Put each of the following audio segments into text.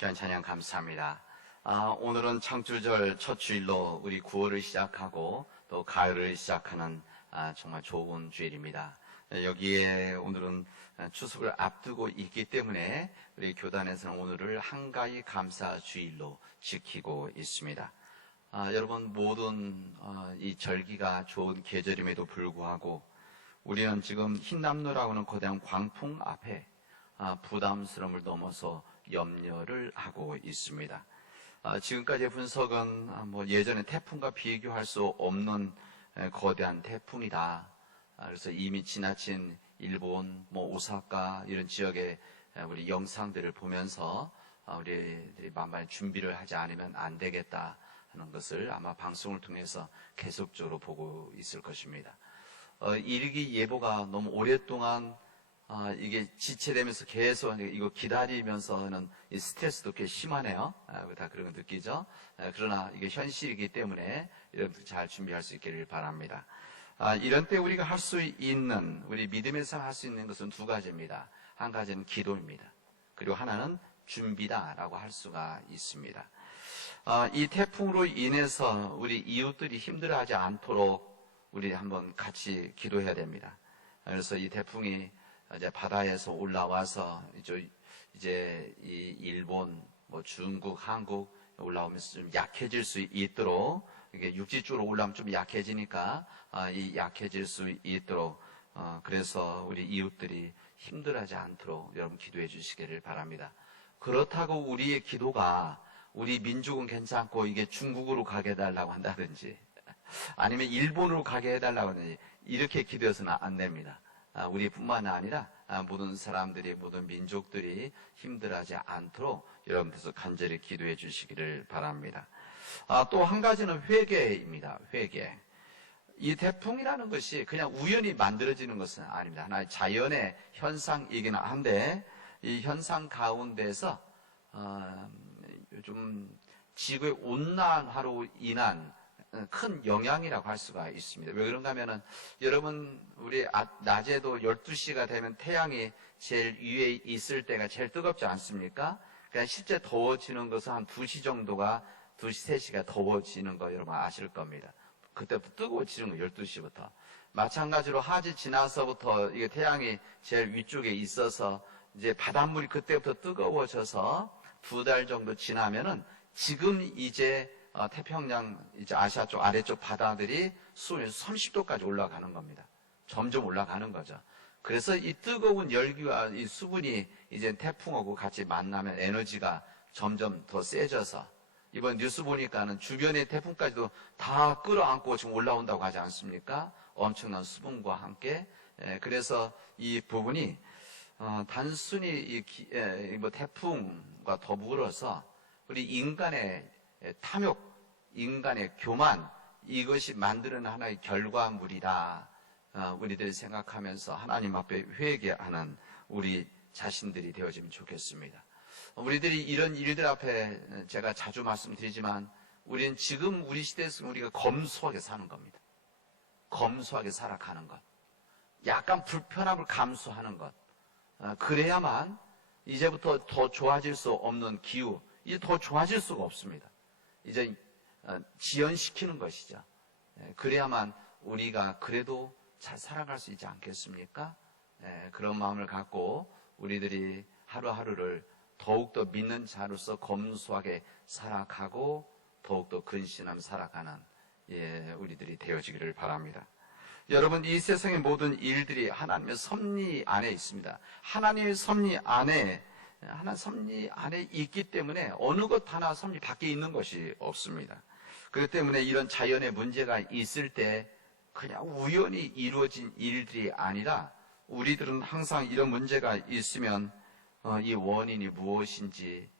귀한 찬양 감사합니다. 오늘은 창조절 첫 주일로 우리 9월을 시작하고 또 가을을 시작하는 정말 좋은 주일입니다. 여기에 오늘은 추석을 앞두고 있기 때문에 우리 교단에서는 오늘을 한가위 감사 주일로 지키고 있습니다. 여러분 모든 이 절기가 좋은 계절임에도 불구하고 우리는 지금 흰남노라고 하는 거대한 광풍 앞에 부담스러움을 넘어서 염려를 하고 있습니다. 지금까지의 분석은 예전에 태풍과 비교할 수 없는 거대한 태풍이다. 그래서 이미 지나친 일본, 오사카 이런 지역의 우리 영상들을 보면서 우리들이 만반의 준비를 하지 않으면 안 되겠다 하는 것을 아마 방송을 통해서 계속적으로 보고 있을 것입니다. 일기 예보가 너무 오랫동안 이게 지체되면서 계속 이거 기다리면서는 이 스트레스도 꽤 심하네요. 다 그런 거 느끼죠? 그러나 이게 현실이기 때문에 여러분들 잘 준비할 수 있기를 바랍니다. 이런 때 우리가 할 수 있는, 우리 믿음에서 할 수 있는 것은 두 가지입니다. 한 가지는 기도입니다. 그리고 하나는 준비다라고 할 수가 있습니다. 이 태풍으로 인해서 우리 이웃들이 힘들어하지 않도록 우리 한번 같이 기도해야 됩니다. 그래서 이 태풍이 이제 바다에서 올라와서 이제 이 일본, 중국, 한국 올라오면서 좀 약해질 수 있도록, 이게 육지 쪽으로 올라오면 좀 약해지니까 이 약해질 수 있도록 그래서 우리 이웃들이 힘들어하지 않도록 여러분 기도해 주시기를 바랍니다. 그렇다고 우리의 기도가 우리 민족은 괜찮고 이게 중국으로 가게 해달라고 한다든지 아니면 일본으로 가게 해달라고 하든지 이렇게 기도해서는 안 됩니다. 우리뿐만 아니라 모든 사람들이, 모든 민족들이 힘들어하지 않도록 여러분께서 간절히 기도해 주시기를 바랍니다. 또 한 가지는 회개입니다. 회개. 이 태풍이라는 것이 그냥 우연히 만들어지는 것은 아닙니다. 하나의 자연의 현상이긴 한데 이 현상 가운데서 요즘 지구의 온난화로 인한 큰 영향이라고 할 수가 있습니다. 왜 그런가 하면은 여러분 우리 낮에도 12시가 되면 태양이 제일 위에 있을 때가 제일 뜨겁지 않습니까? 그러니까 실제 더워지는 것은 한 2시 정도가 2시, 3시가 더워지는 거 여러분 아실 겁니다. 그때부터 뜨거워지는 거 12시부터. 마찬가지로 하지 지나서부터 이게 태양이 제일 위쪽에 있어서 이제 바닷물이 그때부터 뜨거워져서 2달 정도 지나면은 지금 이제 태평양 이제 아시아 쪽 아래쪽 바다들이 수온이 30도까지 올라가는 겁니다. 점점 올라가는 거죠. 그래서 이 뜨거운 열기와 이 수분이 이제 태풍하고 같이 만나면 에너지가 점점 더 세져서 이번 뉴스 보니까는 주변의 태풍까지도 다 끌어안고 지금 올라온다고 하지 않습니까? 엄청난 수분과 함께. 그래서 이 부분이 단순히 태풍과 더불어서 우리 인간의 탐욕, 인간의 교만, 이것이 만드는 하나의 결과물이다. 우리들이 생각하면서 하나님 앞에 회개하는 우리 자신들이 되어지면 좋겠습니다. 우리들이 이런 일들 앞에 제가 자주 말씀드리지만 우리는 지금 우리 시대에서 우리가 검소하게 사는 겁니다. 검소하게 살아가는 것. 약간 불편함을 감수하는 것. 그래야만 이제부터 더 좋아질 수 없는 기후, 이제 더 좋아질 수가 없습니다. 이제 지연시키는 것이죠. 그래야만 우리가 그래도 잘 살아갈 수 있지 않겠습니까? 그런 마음을 갖고 우리들이 하루하루를 더욱더 믿는 자로서 검소하게 살아가고 더욱더 근신하며 살아가는 우리들이 되어지기를 바랍니다. 여러분, 이 세상의 모든 일들이 하나님의 섭리 안에 있습니다. 하나님의 섭리 안에 있기 때문에 어느 것 하나 섭리 밖에 있는 것이 없습니다. 그렇기 때문에 이런 자연의 문제가 있을 때 그냥 우연히 이루어진 일들이 아니라 우리들은 항상 이런 문제가 있으면 이 원인이 무엇인지,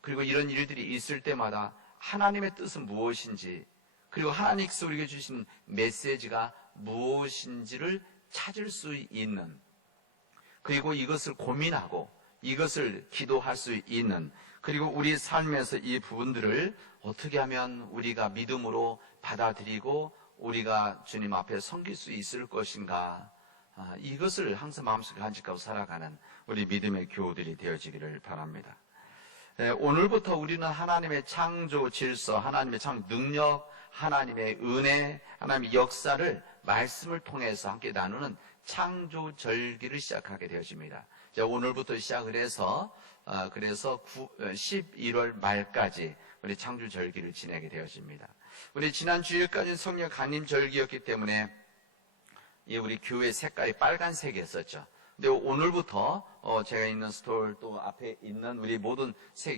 그리고 이런 일들이 있을 때마다 하나님의 뜻은 무엇인지, 그리고 하나님께서 우리에게 주신 메시지가 무엇인지를 찾을 수 있는, 그리고 이것을 고민하고 이것을 기도할 수 있는, 그리고 우리 삶에서 이 부분들을 어떻게 하면 우리가 믿음으로 받아들이고 우리가 주님 앞에 섬길 수 있을 것인가, 이것을 항상 마음속에 간직하고 살아가는 우리 믿음의 교우들이 되어지기를 바랍니다. 오늘부터 우리는 하나님의 창조 질서, 하나님의 창조 능력, 하나님의 은혜, 하나님의 역사를 말씀을 통해서 함께 나누는 창조 절기를 시작하게 되어집니다. 오늘부터 시작을 해서 그래서 11월 말까지 우리 창조 절기를 지내게 되어집니다. 우리 지난 주일까지는 성령 강림 절기였기 때문에 우리 교회 색깔이 빨간색이었었죠. 근데 오늘부터 제가 있는 스톨 또 앞에 있는 우리 모든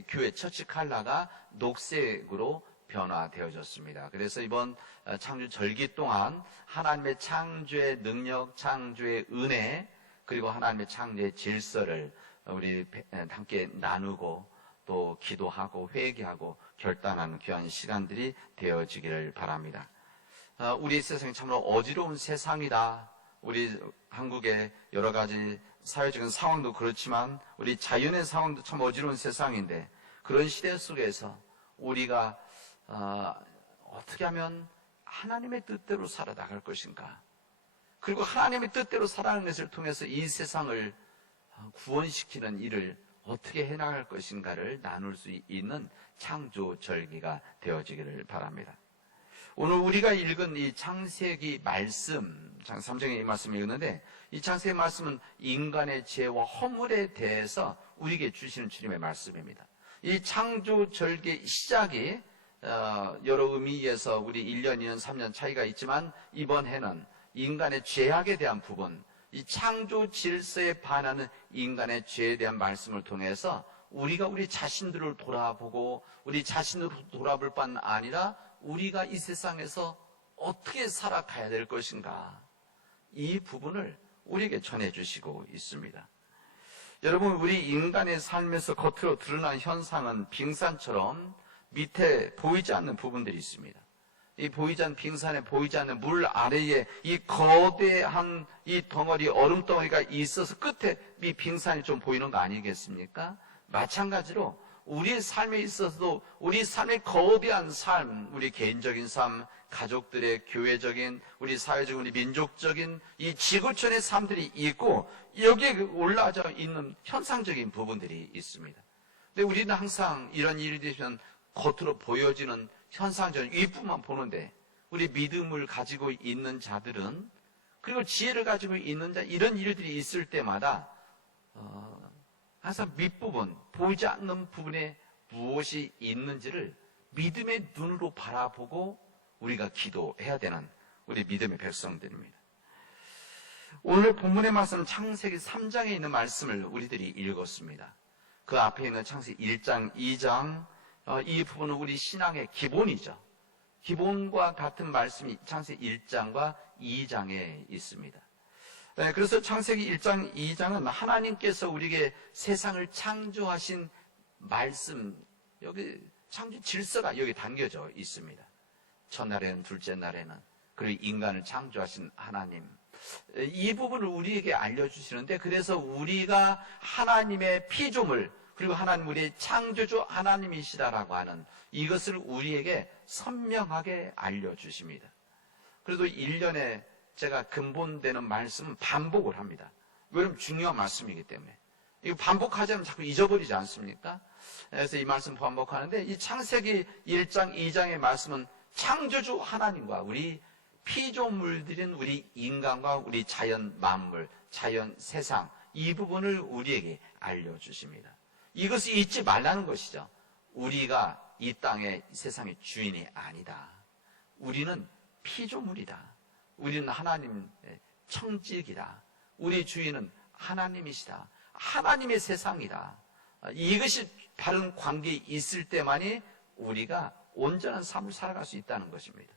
교회 처치 컬러가 녹색으로 변화되어졌습니다. 그래서 이번 창조 절기 동안 하나님의 창조의 능력, 창조의 은혜, 그리고 하나님의 창조의 질서를 우리 함께 나누고 또 기도하고 회개하고 결단하는 귀한 시간들이 되어지기를 바랍니다. 우리 세상이 참으로 어지러운 세상이다. 우리 한국의 여러 가지 사회적인 상황도 그렇지만 우리 자연의 상황도 참 어지러운 세상인데, 그런 시대 속에서 우리가 어떻게 하면 하나님의 뜻대로 살아나갈 것인가, 그리고 하나님의 뜻대로 살아가는 것을 통해서 이 세상을 구원시키는 일을 어떻게 해나갈 것인가를 나눌 수 있는 창조 절기가 되어지기를 바랍니다. 오늘 우리가 읽은 이 창세기 말씀, 3장의 이 말씀을 읽는데, 이 창세기 말씀은 인간의 죄와 허물에 대해서 우리에게 주시는 주님의 말씀입니다. 이 창조 절기의 시작이 여러 의미에서 우리 1년, 2년, 3년 차이가 있지만, 이번 해는 인간의 죄악에 대한 부분, 이 창조 질서에 반하는 인간의 죄에 대한 말씀을 통해서 우리가 우리 자신들을 돌아보고 우리 자신을 돌아볼 뿐 아니라 우리가 이 세상에서 어떻게 살아가야 될 것인가, 이 부분을 우리에게 전해주시고 있습니다. 여러분, 우리 인간의 삶에서 겉으로 드러난 현상은 빙산처럼 밑에 보이지 않는 부분들이 있습니다. 이 보이지 않는 빙산에 보이지 않는 물 아래에 이 거대한 이 덩어리, 얼음 덩어리가 있어서 끝에 이 빙산이 좀 보이는 거 아니겠습니까? 마찬가지로 우리의 삶에 있어서도 우리 삶의 거대한 삶, 우리 개인적인 삶, 가족들의 교회적인, 우리 사회적인, 우리 민족적인 이 지구촌의 삶들이 있고, 여기에 올라져 있는 현상적인 부분들이 있습니다. 근데 우리는 항상 이런 일이 되면 겉으로 보여지는 현상적인 윗부분만 보는데, 우리 믿음을 가지고 있는 자들은, 그리고 지혜를 가지고 있는 자, 이런 일들이 있을 때마다 항상 밑부분, 보이지 않는 부분에 무엇이 있는지를 믿음의 눈으로 바라보고 우리가 기도해야 되는 우리 믿음의 백성들입니다. 오늘 본문의 말씀은 창세기 3장에 있는 말씀을 우리들이 읽었습니다. 그 앞에 있는 창세기 1장, 2장, 이 부분은 우리 신앙의 기본이죠. 기본과 같은 말씀이 창세기 1장과 2장에 있습니다. 그래서 창세기 1장, 2장은 하나님께서 우리에게 세상을 창조하신 말씀, 여기 창조 질서가 여기 담겨져 있습니다. 첫날에는, 둘째 날에는, 그리고 인간을 창조하신 하나님, 이 부분을 우리에게 알려주시는데, 그래서 우리가 하나님의 피조물, 그리고 하나님, 우리의 창조주 하나님이시다라고 하는 이것을 우리에게 선명하게 알려주십니다. 그래도 1년에 제가 근본되는 말씀은 반복을 합니다. 왜냐하면 중요한 말씀이기 때문에. 이거 반복하지 않으면 자꾸 잊어버리지 않습니까? 그래서 이 말씀 반복하는데, 이 창세기 1장, 2장의 말씀은 창조주 하나님과 우리 피조물들인 우리 인간과 우리 자연 만물, 자연 세상, 이 부분을 우리에게 알려주십니다. 이것을 잊지 말라는 것이죠. 우리가 이 땅의 세상의 주인이 아니다. 우리는 피조물이다. 우리는 하나님의 청지기다. 우리 주인은 하나님이시다. 하나님의 세상이다. 이것이 바른 관계에 있을 때만이 우리가 온전한 삶을 살아갈 수 있다는 것입니다.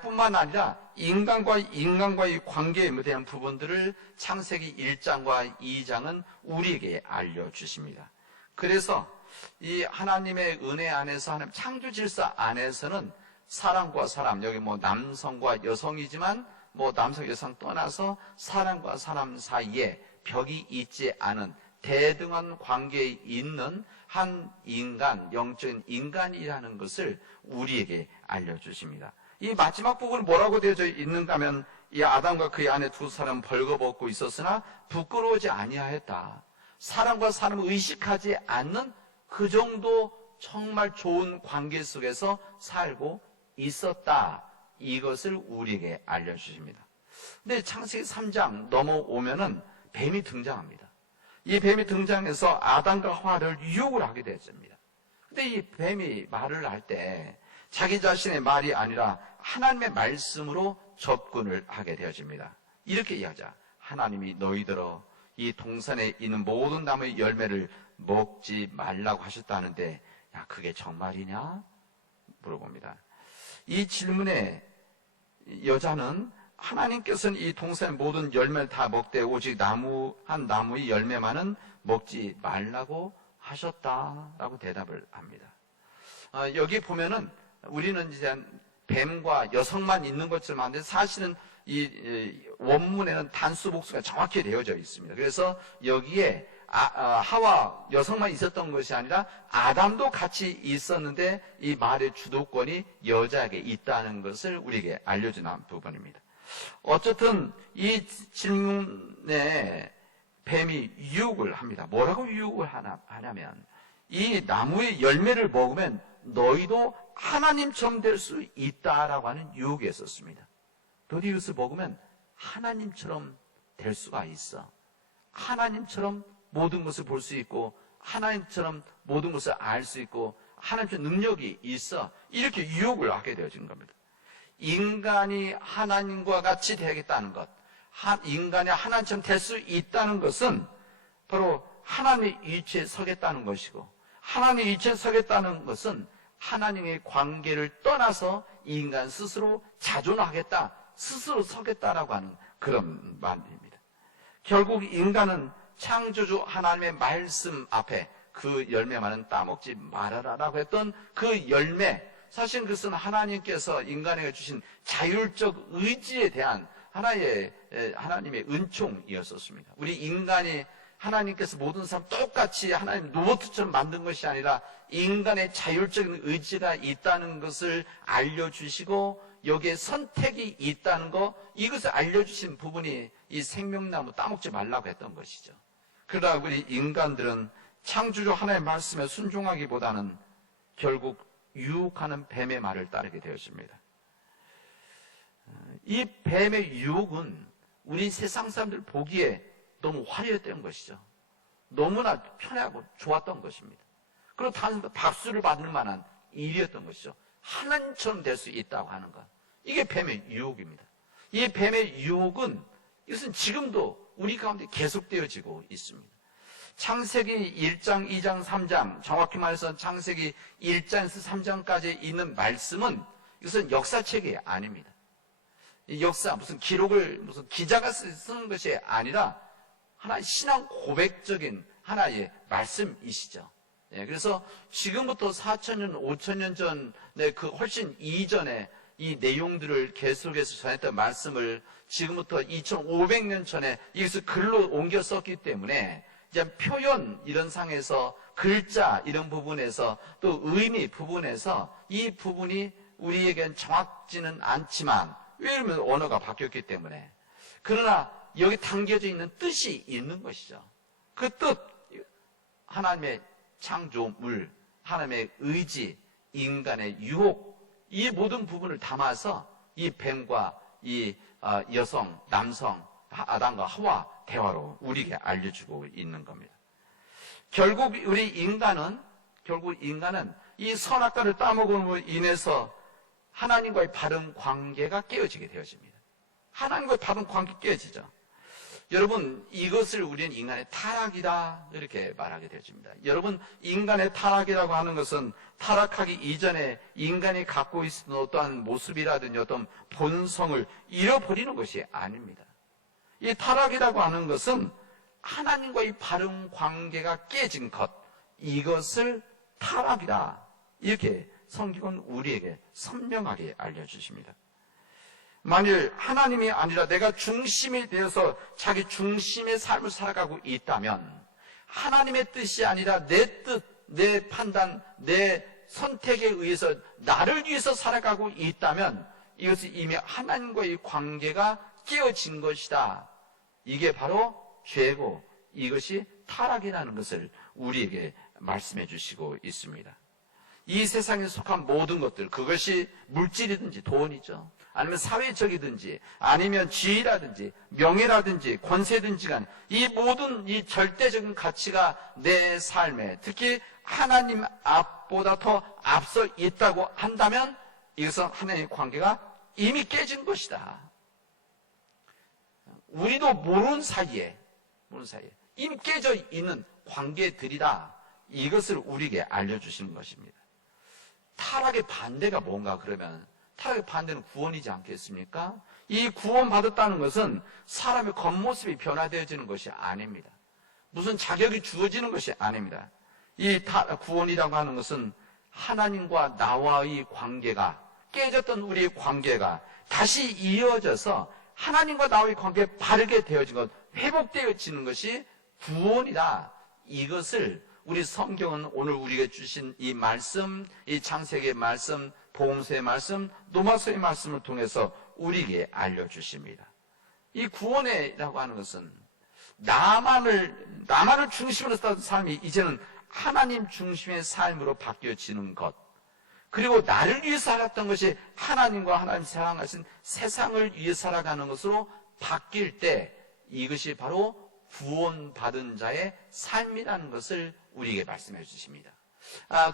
뿐만 아니라 인간과의 관계에 대한 부분들을 창세기 1장과 2장은 우리에게 알려주십니다. 그래서 이 하나님의 은혜 안에서, 하나님 창조 질서 안에서는 사람과 사람, 여기 남성과 여성이지만 남성, 여성 떠나서 사람과 사람 사이에 벽이 있지 않은 대등한 관계에 있는 한 인간, 영적인 인간이라는 것을 우리에게 알려주십니다. 이 마지막 부분은 뭐라고 되어져 있는가 하면, 이 아담과 그의 아내 두 사람은 벌거벗고 있었으나 부끄러워하지 아니하였다. 사람과 사람을 의식하지 않는 그 정도 정말 좋은 관계 속에서 살고 있었다. 이것을 우리에게 알려주십니다. 근데 창세기 3장 넘어오면은 뱀이 등장합니다. 이 뱀이 등장해서 아담과 하와를 유혹을 하게 되었습니다. 근데 이 뱀이 말을 할 때 자기 자신의 말이 아니라 하나님의 말씀으로 접근을 하게 되어집니다. 이렇게 이야기하자. 하나님이 너희들어 이 동산에 있는 모든 나무의 열매를 먹지 말라고 하셨다는데, 야, 그게 정말이냐? 물어봅니다. 이 질문에 여자는 하나님께서는 이 동산의 모든 열매를 다 먹되 오직 한 나무의 열매만은 먹지 말라고 하셨다라고 대답을 합니다. 여기 보면은 우리는 이제 뱀과 여성만 있는 것처럼 하는데 사실은 이 원문에는 단수 복수가 정확히 되어져 있습니다. 그래서 여기에 하와 여성만 있었던 것이 아니라 아담도 같이 있었는데 이 말의 주도권이 여자에게 있다는 것을 우리에게 알려주는 부분입니다. 어쨌든 이 질문에 뱀이 유혹을 합니다. 뭐라고 유혹을 하냐면 이 나무의 열매를 먹으면 너희도 하나님처럼 될 수 있다라고 하는 유혹이 있었습니다. 너희 이것을 먹으면 하나님처럼 될 수가 있어. 하나님처럼 모든 것을 볼 수 있고 하나님처럼 모든 것을 알 수 있고 하나님처럼 능력이 있어. 이렇게 유혹을 하게 되어진 겁니다. 인간이 하나님과 같이 되겠다는 것, 인간이 하나님처럼 될 수 있다는 것은 바로 하나님의 위치에 서겠다는 것이고, 하나님의 위치에 서겠다는 것은 하나님의 관계를 떠나서 인간 스스로 자존하겠다, 스스로 서겠다라고 하는 그런 말입니다. 결국 인간은 창조주 하나님의 말씀 앞에 그 열매만은 따먹지 말아라라고 했던 그 열매, 사실 그것은 하나님께서 인간에게 주신 자율적 의지에 대한 하나님의 은총이었었습니다. 우리 인간이 하나님께서 모든 사람 똑같이 하나님 로봇처럼 만든 것이 아니라 인간의 자율적인 의지가 있다는 것을 알려주시고 여기에 선택이 있다는 것, 이것을 알려주신 부분이 이 생명나무 따먹지 말라고 했던 것이죠. 그러나 우리 인간들은 창조주 하나님의 말씀에 순종하기보다는 결국 유혹하는 뱀의 말을 따르게 되었습니다. 이 뱀의 유혹은 우리 세상 사람들 보기에 너무 화려했던 것이죠. 너무나 편하고 좋았던 것입니다. 그리고 단순히 박수를 받을 만한 일이었던 것이죠. 하나님처럼 될 수 있다고 하는 것. 이게 뱀의 유혹입니다. 이 뱀의 유혹은 이것은 지금도 우리 가운데 계속되어지고 있습니다. 창세기 1장, 2장, 3장, 정확히 말해서 창세기 1장에서 3장까지 있는 말씀은 이것은 역사책이 아닙니다. 이 역사, 무슨 기록을, 무슨 기자가 쓰는 것이 아니라 하나의 신앙 고백적인 하나의 말씀이시죠. 예, 그래서 지금부터 4,000년, 5,000년 전에 그 훨씬 이전에 이 내용들을 계속해서 전했던 말씀을 지금부터 2,500년 전에 이것을 글로 옮겨 썼기 때문에 이제 표현 이런 상에서 글자 이런 부분에서 또 의미 부분에서 이 부분이 우리에겐 정확지는 않지만 왜냐하면 언어가 바뀌었기 때문에 그러나 여기 담겨져 있는 뜻이 있는 것이죠. 그 뜻, 하나님의 창조물, 하나님의 의지, 인간의 유혹, 이 모든 부분을 담아서 이 뱀과 이 여성, 남성, 아담과 하와 대화로 우리에게 알려주고 있는 겁니다. 결국 인간은 이 선악과를 따먹음으로 인해서 하나님과의 바른 관계가 깨어지게 되어집니다. 하나님과의 바른 관계 깨어지죠. 여러분, 이것을 우리는 인간의 타락이다 이렇게 말하게 되어집니다. 여러분, 인간의 타락이라고 하는 것은 타락하기 이전에 인간이 갖고 있었던 어떠한 모습이라든지 어떤 본성을 잃어버리는 것이 아닙니다. 이 타락이라고 하는 것은 하나님과의 바른 관계가 깨진 것, 이것을 타락이다 이렇게 성경은 우리에게 선명하게 알려주십니다. 만일 하나님이 아니라 내가 중심이 되어서 자기 중심의 삶을 살아가고 있다면 하나님의 뜻이 아니라 내 뜻, 내 판단, 내 선택에 의해서 나를 위해서 살아가고 있다면 이것은 이미 하나님과의 관계가 깨어진 것이다. 이게 바로 죄고 이것이 타락이라는 것을 우리에게 말씀해 주시고 있습니다. 이 세상에 속한 모든 것들, 그것이 물질이든지 돈이죠. 아니면 사회적이든지, 아니면 지위라든지, 명예라든지, 권세든지 간에 이 모든 이 절대적인 가치가 내 삶에, 특히 하나님 앞보다 더 앞서 있다고 한다면 이것은 하나님의 관계가 이미 깨진 것이다. 우리도 모르는 사이에 이미 깨져 있는 관계들이다. 이것을 우리에게 알려주시는 것입니다. 타락의 반대가 뭔가 그러면 타락의 반대는 구원이지 않겠습니까? 이 구원받았다는 것은 사람의 겉모습이 변화되어지는 것이 아닙니다. 무슨 자격이 주어지는 것이 아닙니다. 이 구원이라고 하는 것은 하나님과 나와의 관계가, 깨졌던 우리의 관계가 다시 이어져서 하나님과 나와의 관계가 바르게 되어진 것, 회복되어지는 것이 구원이다. 이것을 우리 성경은 오늘 우리에게 주신 이 말씀, 이 창세기의 말씀, 복음서의 말씀, 로마서의 말씀을 통해서 우리에게 알려주십니다. 이 구원이라고 하는 것은 나만을 중심으로 살던 삶이 이제는 하나님 중심의 삶으로 바뀌어지는 것, 그리고 나를 위해 살았던 것이 하나님과 하나님 사랑하신 세상을 위해 살아가는 것으로 바뀔 때 이것이 바로 구원받은 자의 삶이라는 것을 우리에게 말씀해 주십니다.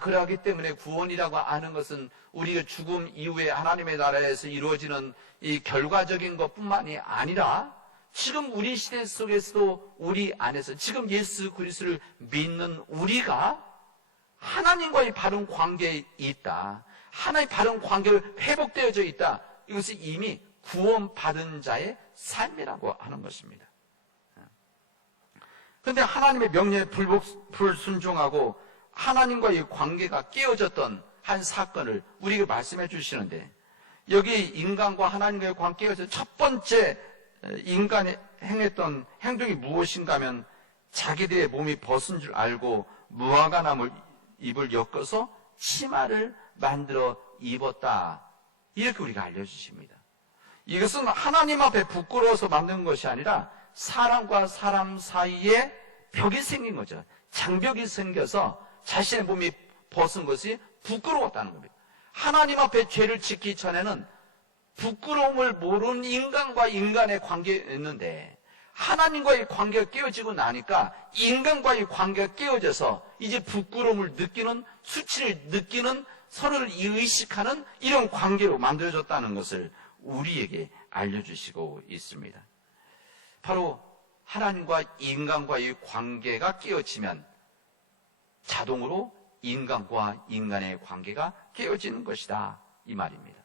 그러기 때문에 구원이라고 하는 것은 우리가 죽음 이후에 하나님의 나라에서 이루어지는 이 결과적인 것뿐만이 아니라 지금 우리 시대 속에서도 우리 안에서 지금 예수 그리스도를 믿는 우리가 하나님과의 바른 관계에 있다. 하나님의 바른 관계가 회복되어져 있다. 이것이 이미 구원받은 자의 삶이라고 하는 것입니다. 그런데 하나님의 명령에 불순종하고 하나님과의 관계가 깨어졌던 한 사건을 우리에게 말씀해 주시는데, 여기 인간과 하나님과의 관계가 깨어진 첫 번째 인간이 행했던 행동이 무엇인가 하면 자기들의 몸이 벗은 줄 알고 무화과 나무 잎을 엮어서 치마를 만들어 입었다. 이렇게 우리가 알려주십니다. 이것은 하나님 앞에 부끄러워서 만든 것이 아니라 사람과 사람 사이에 벽이 생긴 거죠. 장벽이 생겨서 자신의 몸이 벗은 것이 부끄러웠다는 겁니다. 하나님 앞에 죄를 짓기 전에는 부끄러움을 모르는 인간과 인간의 관계였는데 하나님과의 관계가 깨어지고 나니까 인간과의 관계가 깨어져서 이제 부끄러움을 느끼는, 수치를 느끼는, 서로를 의식하는 이런 관계로 만들어졌다는 것을 우리에게 알려주시고 있습니다. 바로 하나님과 인간과의 관계가 깨어지면 자동으로 인간과 인간의 관계가 깨어지는 것이다, 이 말입니다.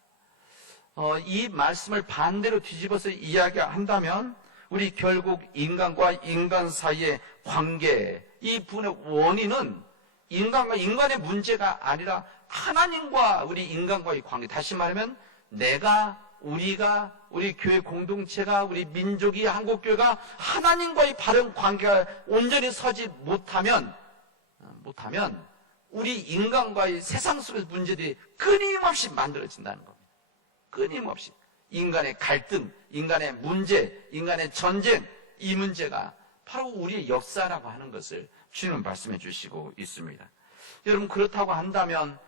이 말씀을 반대로 뒤집어서 이야기한다면 우리 결국 인간과 인간 사이의 관계, 이 부분의 원인은 인간과 인간의 문제가 아니라 하나님과 우리 인간과의 관계, 다시 말하면 우리가, 우리 교회 공동체가, 우리 민족이, 한국교회가 하나님과의 바른 관계가 온전히 서지 못하면 우리 인간과의 세상 속에서 문제들이 끊임없이 만들어진다는 겁니다. 끊임없이. 인간의 갈등, 인간의 문제, 인간의 전쟁, 이 문제가 바로 우리의 역사라고 하는 것을 주님은 말씀해 주시고 있습니다. 여러분, 그렇다고 한다면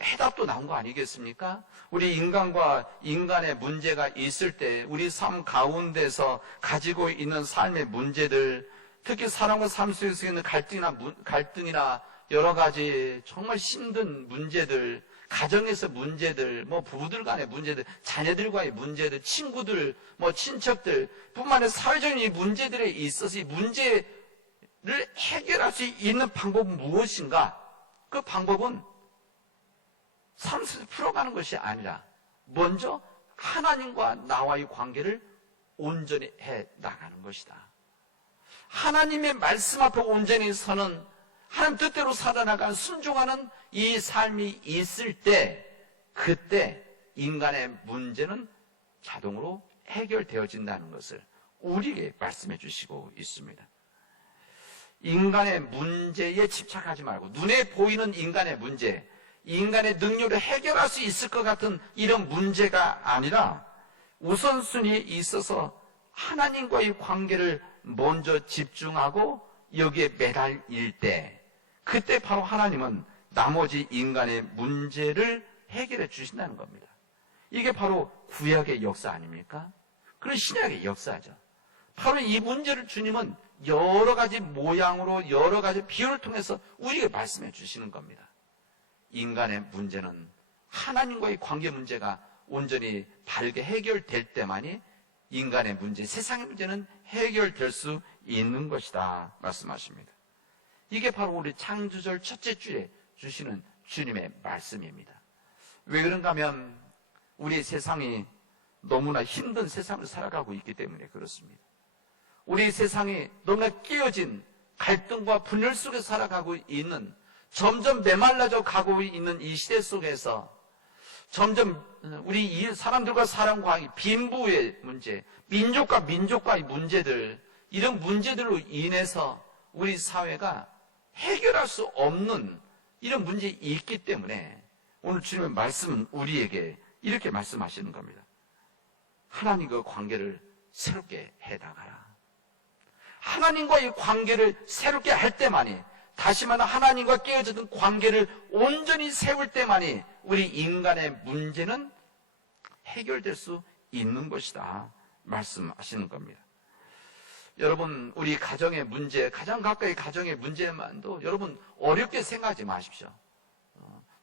해답도 나온 거 아니겠습니까? 우리 인간과 인간의 문제가 있을 때 우리 삶 가운데서 가지고 있는 삶의 문제들, 특히 사람과 삶 속에서 있는 갈등이나 여러 가지 정말 힘든 문제들, 가정에서 문제들, 부부들 간의 문제들, 자녀들과의 문제들, 친구들, 친척들 뿐만 아니라 사회적인 이 문제들에 있어서 이 문제를 해결할 수 있는 방법은 무엇인가? 그 방법은 삶 속에서 풀어가는 것이 아니라 먼저 하나님과 나와의 관계를 온전히 해 나가는 것이다. 하나님의 말씀 앞에 온전히 서는, 하나님 뜻대로 살아나가는, 순종하는 이 삶이 있을 때, 그때 인간의 문제는 자동으로 해결되어진다는 것을 우리에게 말씀해 주시고 있습니다. 인간의 문제에 집착하지 말고 눈에 보이는 인간의 문제, 인간의 능력을 해결할 수 있을 것 같은 이런 문제가 아니라 우선순위에 있어서 하나님과의 관계를 먼저 집중하고 여기에 매달릴 때, 그때 바로 하나님은 나머지 인간의 문제를 해결해 주신다는 겁니다. 이게 바로 구약의 역사 아닙니까? 그런 신약의 역사죠. 바로 이 문제를 주님은 여러 가지 모양으로 여러 가지 비유를 통해서 우리에게 말씀해 주시는 겁니다. 인간의 문제는 하나님과의 관계 문제가 온전히 바르게 해결될 때만이 인간의 문제, 세상의 문제는 해결될 수 있는 것이다 말씀하십니다. 이게 바로 우리 창조절 첫째 주에 주시는 주님의 말씀입니다. 왜 그런가 하면 우리 세상이 너무나 힘든 세상을 살아가고 있기 때문에 그렇습니다. 우리 세상이 너무나 끼어진 갈등과 분열 속에 살아가고 있는, 점점 메말라져 가고 있는 이 시대 속에서 점점 우리 사람들과 사람과의 빈부의 문제, 민족과 민족과의 문제들, 이런 문제들로 인해서 우리 사회가 해결할 수 없는 이런 문제가 있기 때문에 오늘 주님의 말씀은 우리에게 이렇게 말씀하시는 겁니다. 하나님과 관계를 새롭게 해나가라. 하나님과의 관계를 새롭게 할 때만이, 다시 말해 하나님과 깨어졌던 관계를 온전히 세울 때만이 우리 인간의 문제는 해결될 수 있는 것이다 말씀하시는 겁니다. 여러분, 우리 가정의 문제, 가장 가까이 가정의 문제만도 여러분 어렵게 생각하지 마십시오.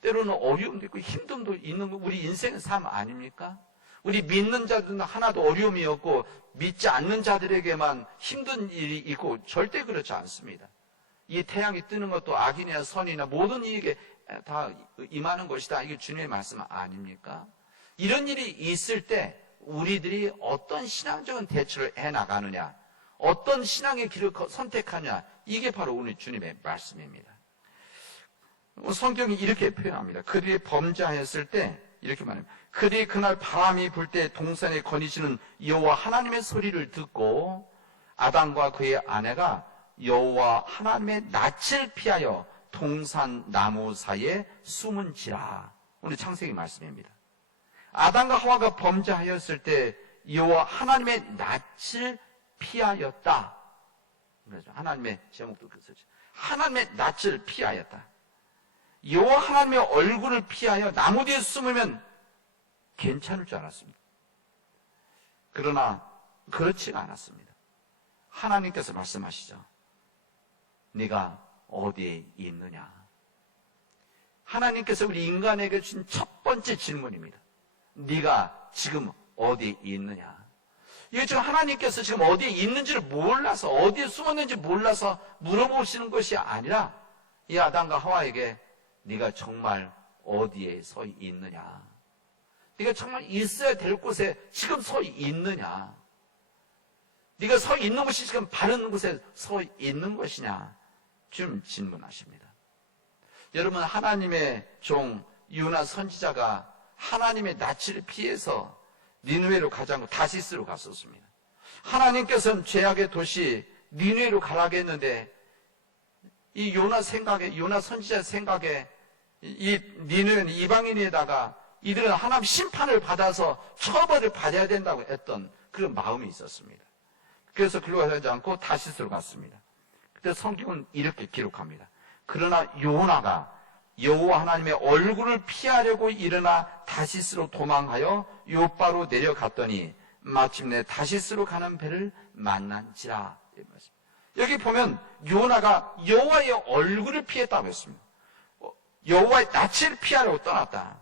때로는 어려움도 있고 힘듦도 있는 거 우리 인생의 삶 아닙니까? 우리 믿는 자들은 하나도 어려움이 없고 믿지 않는 자들에게만 힘든 일이 있고 절대 그렇지 않습니다. 이 태양이 뜨는 것도 악이나 선이나 모든 이에게 다 임하는 것이다. 이게 주님의 말씀 아닙니까? 이런 일이 있을 때 우리들이 어떤 신앙적인 대처를 해나가느냐, 어떤 신앙의 길을 선택하냐, 이게 바로 오늘 주님의 말씀입니다. 성경이 이렇게 표현합니다. 그들이 범죄하였을 때 이렇게 말합니다. 그들이 그날 바람이 불 때 동산에 거니시는 여호와 하나님의 소리를 듣고 아담과 그의 아내가 여호와 하나님의 낯을 피하여 동산 나무 사이에 숨은지라. 오늘 창세기 말씀입니다. 아담과 하와가 범죄하였을 때 여호와 하나님의 낯을 피하였다. 하나님의 제목도 그렇죠. 하나님의 낯을 피하였다. 여호와 하나님의 얼굴을 피하여 나무 뒤에 숨으면 괜찮을 줄 알았습니다. 그러나 그렇지가 않았습니다. 하나님께서 말씀하시죠. 네가 어디에 있느냐. 하나님께서 우리 인간에게 주신 첫 번째 질문입니다. 네가 지금 어디에 있느냐. 이게 지금 하나님께서 지금 어디에 있는지를 몰라서, 어디에 숨었는지 몰라서 물어보시는 것이 아니라 이 아담과 하와에게 네가 정말 어디에 서 있느냐. 네가 정말 있어야 될 곳에 지금 서 있느냐. 네가 서 있는 곳이 지금 바른 곳에 서 있는 것이냐. 좀 질문하십니다. 여러분, 하나님의 종 요나 선지자가 하나님의 낯을 피해서 니느웨로 가지 않고 다시스로 갔었습니다. 하나님께서는 죄악의 도시 니느웨로 가라고 했는데 이 요나 생각에, 요나 선지자 생각에 이 니느웨는 이방인에다가 이들은 하나님 심판을 받아서 처벌을 받아야 된다고 했던 그런 마음이 있었습니다. 그래서 글로 가지 않고 다시스로 갔습니다. 그때 성경은 이렇게 기록합니다. 그러나 요나가 여호와 하나님의 얼굴을 피하려고 일어나 다시스로 도망하여 요바로 내려갔더니 마침내 다시스로 가는 배를 만난지라. 여기 보면 요나가 여호와의 얼굴을 피했다고 했습니다. 여호와의 낯을 피하려고 떠났다.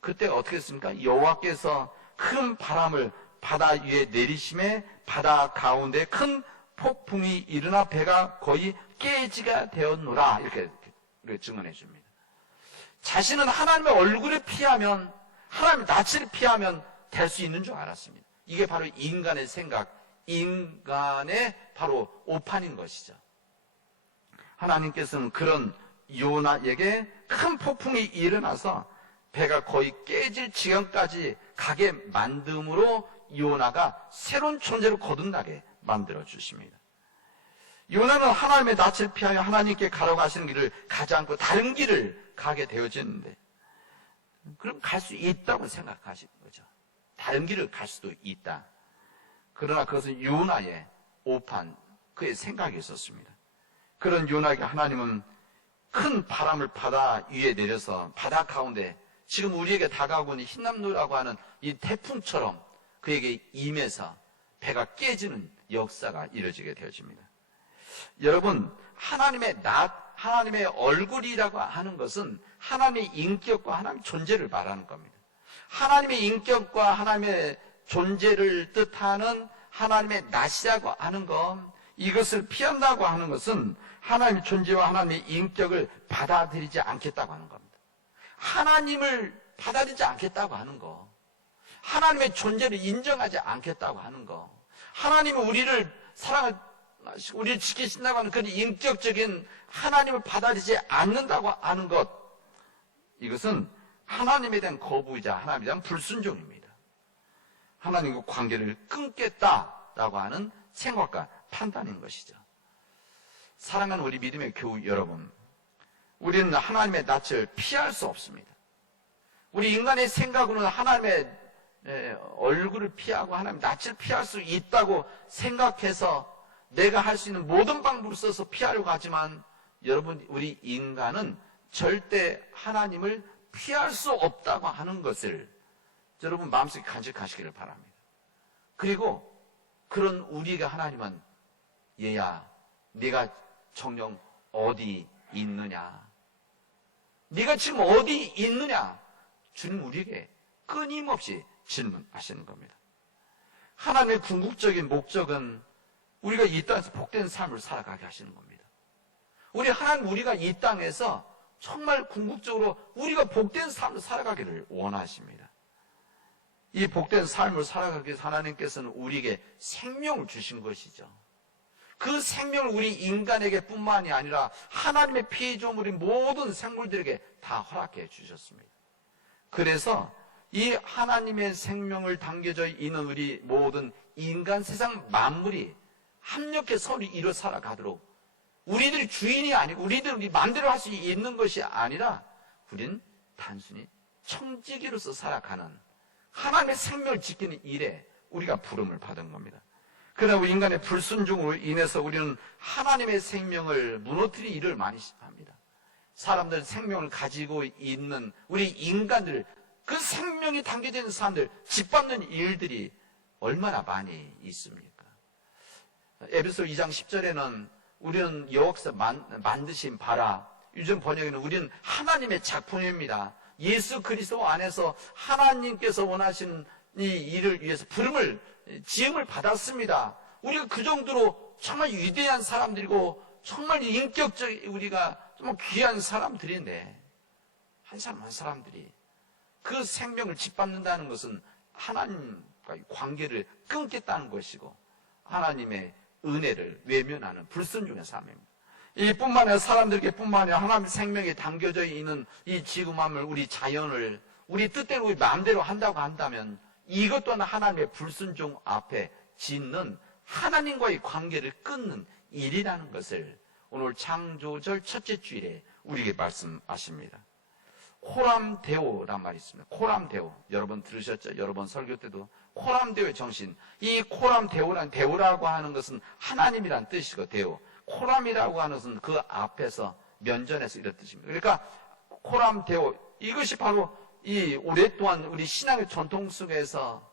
그때가 어떻게 했습니까? 여호와께서 큰 바람을 바다 위에 내리심에 바다 가운데 큰 폭풍이 일어나 배가 거의 깨지가 되었노라. 이렇게 증언해 줍니다. 자신은 하나님의 얼굴을 피하면, 하나님의 낯을 피하면 될 수 있는 줄 알았습니다. 이게 바로 인간의 생각, 인간의 바로 오판인 것이죠. 하나님께서는 그런 요나에게 큰 폭풍이 일어나서 배가 거의 깨질 지경까지 가게 만듦으로 요나가 새로운 존재로 거듭나게 만들어 주십니다. 요나는 하나님의 낯을 피하여 하나님께 가라고 하시는 길을 가지 않고 다른 길을 가게 되어졌는데, 그럼 갈 수 있다고 생각하시는 거죠. 다른 길을 갈 수도 있다. 그러나 그것은 요나의 오판, 그의 생각이 있었습니다. 그런 요나에게 하나님은 큰 바람을 바다 위에 내려서 바다 가운데 지금 우리에게 다가오고 있는 흰남노라고 하는 이 태풍처럼 그에게 임해서 배가 깨지는 역사가 이루어지게 되어집니다. 여러분, 하나님의 얼굴이라고 하는 것은 하나님의 인격과 하나님의 존재를 말하는 겁니다. 하나님의 인격과 하나님의 존재를 뜻하는 하나님의 낯이라고 하는 것, 이것을 피한다고 하는 것은 하나님의 존재와 하나님의 인격을 받아들이지 않겠다고 하는 겁니다. 하나님을 받아들이지 않겠다고 하는 거, 하나님의 존재를 인정하지 않겠다고 하는 거, 하나님은 우리를 사랑하시고 우리를 지키신다고 하는 그런 인격적인 하나님을 받아들이지 않는다고 하는 것, 이것은 하나님에 대한 거부이자 하나님에 대한 불순종입니다. 하나님과 관계를 끊겠다라고 하는 생각과 판단인 것이죠. 사랑하는 우리 믿음의 교우 여러분, 우리는 하나님의 낯을 피할 수 없습니다. 우리 인간의 생각으로는 하나님의 얼굴을 피하고 하나님의 낯을 피할 수 있다고 생각해서 내가 할 수 있는 모든 방법을 써서 피하려고 하지만, 여러분, 우리 인간은 절대 하나님을 피할 수 없다고 하는 것을 여러분 마음속에 간직하시기를 바랍니다. 그리고 그런 우리가 하나님은, 얘야, 네가 정녕 어디 있느냐? 네가 지금 어디 있느냐? 주님 우리에게 끊임없이 질문하시는 겁니다. 하나님의 궁극적인 목적은 우리가 이 땅에서 복된 삶을 살아가게 하시는 겁니다. 우리가 이 땅에서 정말 궁극적으로 우리가 복된 삶을 살아가기를 원하십니다. 이 복된 삶을 살아가기 위해서 하나님께서는 우리에게 생명을 주신 것이죠. 그 생명을 우리 인간에게 뿐만이 아니라 하나님의 피조물인 모든 생물들에게 다 허락해 주셨습니다. 그래서 이 하나님의 생명을 담겨져 있는 우리 모든 인간 세상 만물이 합력해 서로 이루어 살아가도록, 우리들이 주인이 아니고 우리 마음대로 할 수 있는 것이 아니라 우리는 단순히 청지기로서 살아가는 하나님의 생명을 지키는 일에 우리가 부름을 받은 겁니다. 그러나 우리 인간의 불순종으로 인해서 우리는 하나님의 생명을 무너뜨릴 일을 많이 합니다. 사람들 생명을 가지고 있는 우리 인간들, 그 생명이 담겨져 있는 사람들 짓밟는 일들이 얼마나 많이 있습니까? 에베소 2장 10절에는 우리는 여호와께서 만드신 바라, 요즘 번역에는 우리는 하나님의 작품입니다. 예수 그리스도 안에서 하나님께서 원하시는 이 일을 위해서 지음을 받았습니다. 우리가 그 정도로 정말 위대한 사람들이고 정말 인격적, 우리가 정말 귀한 사람들인데, 한 사람들이 그 생명을 짓밟는다는 것은 하나님과의 관계를 끊겠다는 것이고 하나님의 은혜를 외면하는 불순종의 삶입니다. 이뿐만 아니라 사람들에게 뿐만 아니라 하나님의 생명에 담겨져 있는 이 지구 만물, 우리 자연을 우리 뜻대로 우리 마음대로 한다고 한다면 이것 또한 하나님의 불순종 앞에 짓는 하나님과의 관계를 끊는 일이라는 것을 오늘 창조절 첫째 주일에 우리에게 말씀하십니다. 코람데오란 말이 있습니다. 코람데오, 여러분 들으셨죠? 여러분 설교 때도 코람데오의 정신, 이 코람데오란, 데오라고 하는 것은 하나님이란 뜻이고, 데오, 코람이라고 하는 것은 그 앞에서 면전에서 이런 뜻입니다. 그러니까 코람데오, 이것이 바로 이 오랫동안 우리 신앙의 전통 속에서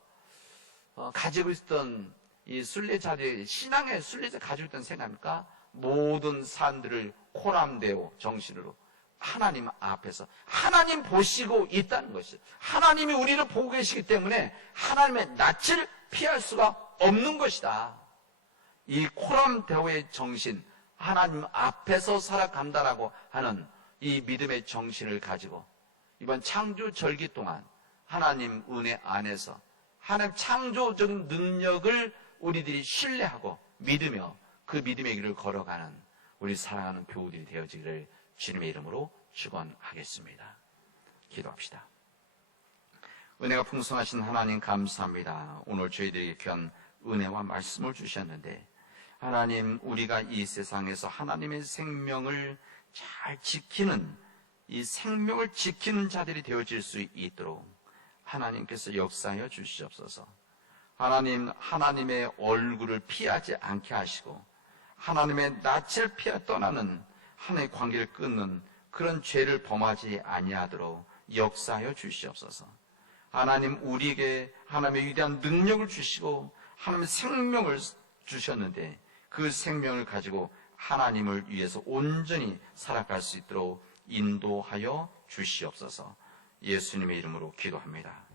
가지고 있었던 이 순례자들의 신앙의 순례자 가지고 있던 생각입니까? 모든 사람들을 코람데오 정신으로 하나님 앞에서 하나님 보시고 있다는 것이죠. 하나님이 우리를 보고 계시기 때문에 하나님의 낯을 피할 수가 없는 것이다. 이 코람데오의 정신, 하나님 앞에서 살아간다라고 하는 이 믿음의 정신을 가지고 이번 창조절기 동안 하나님 은혜 안에서 하나님 창조적인 능력을 우리들이 신뢰하고 믿으며 그 믿음의 길을 걸어가는 우리 사랑하는 교우들이 되어지기를 주님의 이름으로 축원하겠습니다. 기도합시다. 은혜가 풍성하신 하나님 감사합니다. 오늘 저희들에게 귀한 은혜와 말씀을 주셨는데, 하나님, 우리가 이 세상에서 하나님의 생명을 잘 지키는, 이 생명을 지키는 자들이 되어질 수 있도록 하나님께서 역사하여 주시옵소서. 하나님, 하나님의 얼굴을 피하지 않게 하시고 하나님의 낯을 피하 떠나는 하나님의 관계를 끊는 그런 죄를 범하지 아니하도록 역사하여 주시옵소서. 하나님, 우리에게 하나님의 위대한 능력을 주시고 하나님의 생명을 주셨는데 그 생명을 가지고 하나님을 위해서 온전히 살아갈 수 있도록 인도하여 주시옵소서. 예수님의 이름으로 기도합니다.